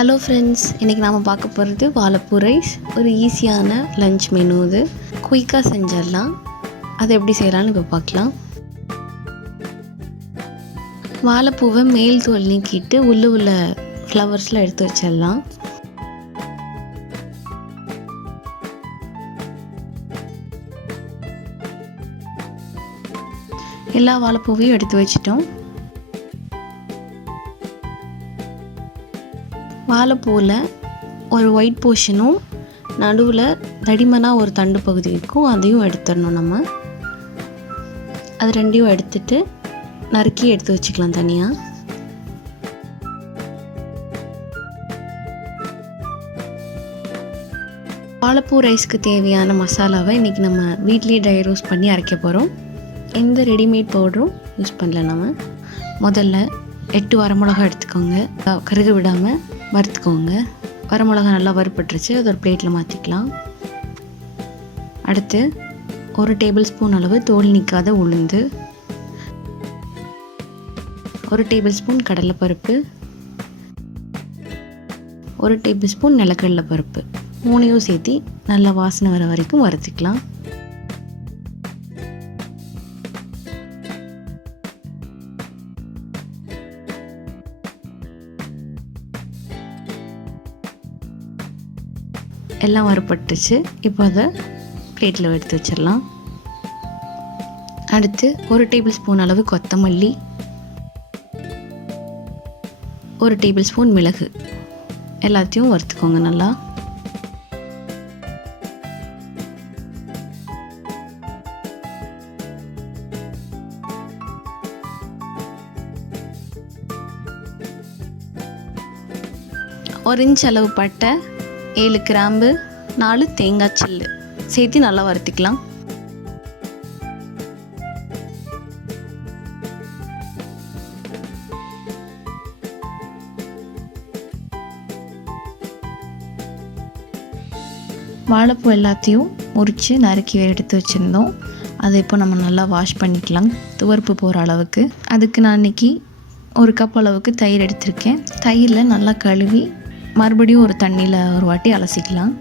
Hello friends, இன்றைக்கி நாம் பார்க்க போகிறது வாழைப்பூ ரைஸ். ஒரு ஈஸியான லஞ்ச் மெனு. இது குயிக்காக செஞ்சிடலாம். அதை எப்படி செய்யலான்னு இப்போ பார்க்கலாம். வாழைப்பூவை மேல் தோல் நீக்கிட்டு உள்ள ஃப்ளவர்ஸ்லாம் எடுத்து வச்சிடலாம். எல்லா வாழைப்பூவையும் எடுத்து வச்சிட்டோம். வாழைப்பூவில் ஒரு ஒயிட் போர்ஷனும் நடுவில் தடிமனாக ஒரு தண்டு பகுதி இருக்கும், அதையும் எடுத்துடணும். நம்ம அது ரெண்டையும் எடுத்துட்டு நறுக்கி எடுத்து வச்சுக்கலாம் தனியாக. வாழைப்பூ ரைஸ்க்கு தேவையான மசாலாவை இன்றைக்கி நம்ம வீட்லேயே ட்ரை ரோஸ்ட் பண்ணி அரைக்க போகிறோம். எந்த ரெடிமேட் பவுடரும் யூஸ் பண்ணல. நம்ம முதல்ல 8 வரமிளகா எடுத்துக்கோங்க. கருக விடாமல் வறுத்துக்கோங்க. வரமிளகா நல்லா வறுப்பட்டுருச்சு, அது ஒரு பிளேட்டில் மாற்றிக்கலாம். அடுத்து 1 டேபிள் ஸ்பூன் அளவு தோல் நீக்காத உளுந்து, 1 டேபிள் ஸ்பூன் கடலைப்பருப்பு, 1 டேபிள் ஸ்பூன் நிலக்கடலை பருப்பு, 3 சேர்த்து நல்லா வாசனை வர வரைக்கும் வறுத்துக்கலாம். எல்லாம் வறுப்பட்டுச்சு. இப்போ அதை பிளேட்டில் எடுத்து வச்சிடலாம். அடுத்து 1 டேபிள் ஸ்பூன் அளவு கொத்தமல்லி, 1 டேபிள் ஸ்பூன் மிளகு, எல்லாத்தையும் வறுத்துக்கோங்க நல்லா. ஒரு இன்ச் அளவு பட்டை, 7 கிராம்பு, 4 தேங்காய் சில்லு சேர்த்து நல்லா வறுத்துக்கலாம். வாழைப்பூ எல்லாத்தையும் முறித்து நறுக்கி எடுத்து வச்சுருந்தோம். அதை இப்போ நம்ம நல்லா வாஷ் பண்ணிக்கலாம், துவர்ப்பு போகிற அளவுக்கு. அதுக்கு நான் இன்றைக்கி 1 கப் அளவுக்கு தயிர் எடுத்திருக்கேன். தயிரில் நல்லா கழுவி மறுபடியும் ஒரு தண்ணியில் ஒரு வாட்டி அலசிக்கலாம்.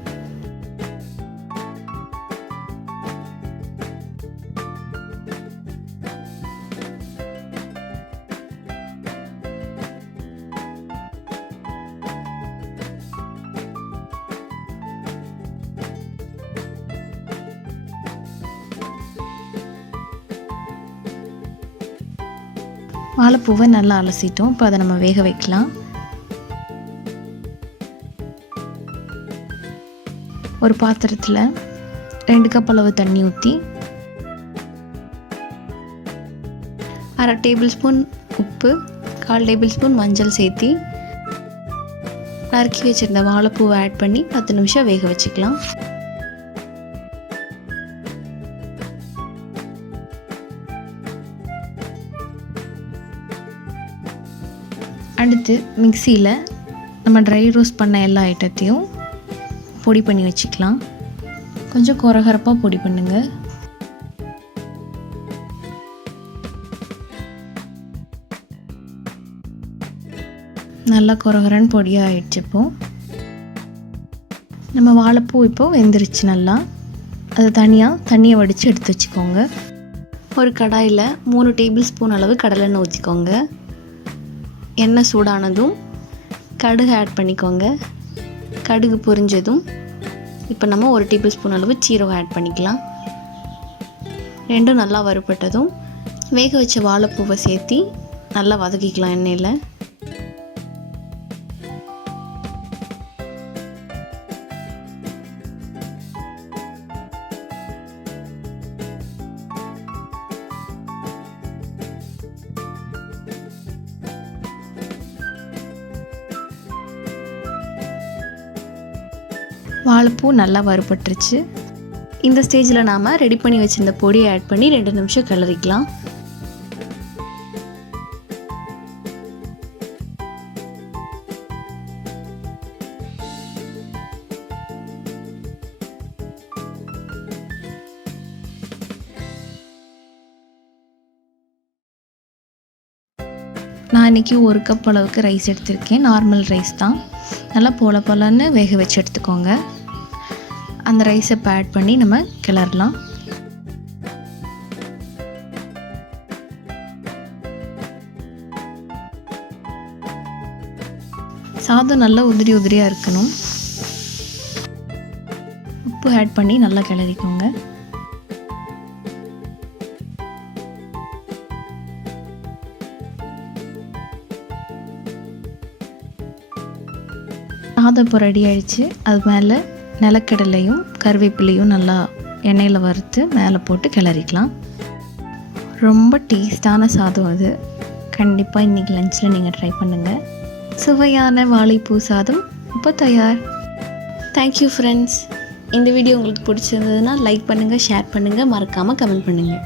வாழைப்பூவை நல்லா அலசிட்டோம். இப்போ அதை நம்ம வேக வைக்கலாம். ஒரு பாத்திரத்தில் 2 கப் அளவு தண்ணி ஊற்றி 1/2 டேபிள் ஸ்பூன் உப்பு, 1/4 டேபிள் ஸ்பூன் மஞ்சள் சேர்த்து நறுக்கி வச்சுருந்த வாழைப்பூவை ஆட் பண்ணி 10 நிமிஷம் வேக வச்சுக்கலாம். அடுத்து மிக்சியில் நம்ம ட்ரை ரோஸ்ட் பண்ண எல்லா ஐட்டத்தையும் பொடி பண்ணி வச்சுக்கலாம். கொஞ்சம் கொரகரப்பாக பொடி பண்ணுங்க. நல்லா கொரகரன்னு பொடியாக ஆயிடுச்சு. இப்போது நம்ம வாழைப்பூ இப்போது வெந்துருச்சு நல்லா. அதை தண்ணியை வடித்து எடுத்து வச்சுக்கோங்க. ஒரு கடாயில் 3 டேபிள் ஸ்பூன் அளவு கடலெண்ணெய் ஊற்றிக்கோங்க. எண்ணெய் சூடானதும் கடுகு ஆட் பண்ணிக்கோங்க. கடுகு பொரிஞ்சதும் இப்போ நம்ம 1 டேபிள் ஸ்பூன் அளவு சீரகம் ஆட் பண்ணிக்கலாம். ரெண்டும் நல்லா வறுப்பட்டதும் வேக வச்ச வாழைப்பூவை சேர்த்து நல்லா வதக்கிக்கலாம் எண்ணெயில். வாழைப்பூ நல்லா வறுப்பட்டுருச்சு. இந்த ஸ்டேஜில் நாம் ரெடி பண்ணி வச்சுருந்த பொடியை ஆட் பண்ணி 2 நிமிஷம் கிளறிக்கலாம். நான் இன்றைக்கி 1 கப் அளவுக்கு ரைஸ் எடுத்திருக்கேன். நார்மல் ரைஸ் தான். நல்லா போலன்னு வேக வச்சு எடுத்துக்கோங்க. அந்த ரைஸை இப்போ ஆட் பண்ணி நம்ம கிளறலாம். சாதம் நல்லா உதிரியாக இருக்கணும். உப்பு ஆட் பண்ணி நல்லா கிளறிக்கோங்க. சாதம் இப்போ ரெடி ஆயிடுச்சு. அது மேலே நிலக்கடலையும் கருவேப்பிலையும் நல்லா எண்ணெயில் வறுத்து மேலே போட்டு கிளறிக்கலாம். ரொம்ப டேஸ்டான சாதம் அது. கண்டிப்பாக இன்றைக்கி லஞ்சில் நீங்கள் ட்ரை பண்ணுங்கள். சுவையான வாழைப்பூ சாதம் இப்போ தயார். Thank you friends. இந்த வீடியோ உங்களுக்கு பிடிச்சிருந்ததுன்னா லைக் பண்ணுங்கள், ஷேர் பண்ணுங்கள், மறக்காமல் கமெண்ட் பண்ணுங்கள்.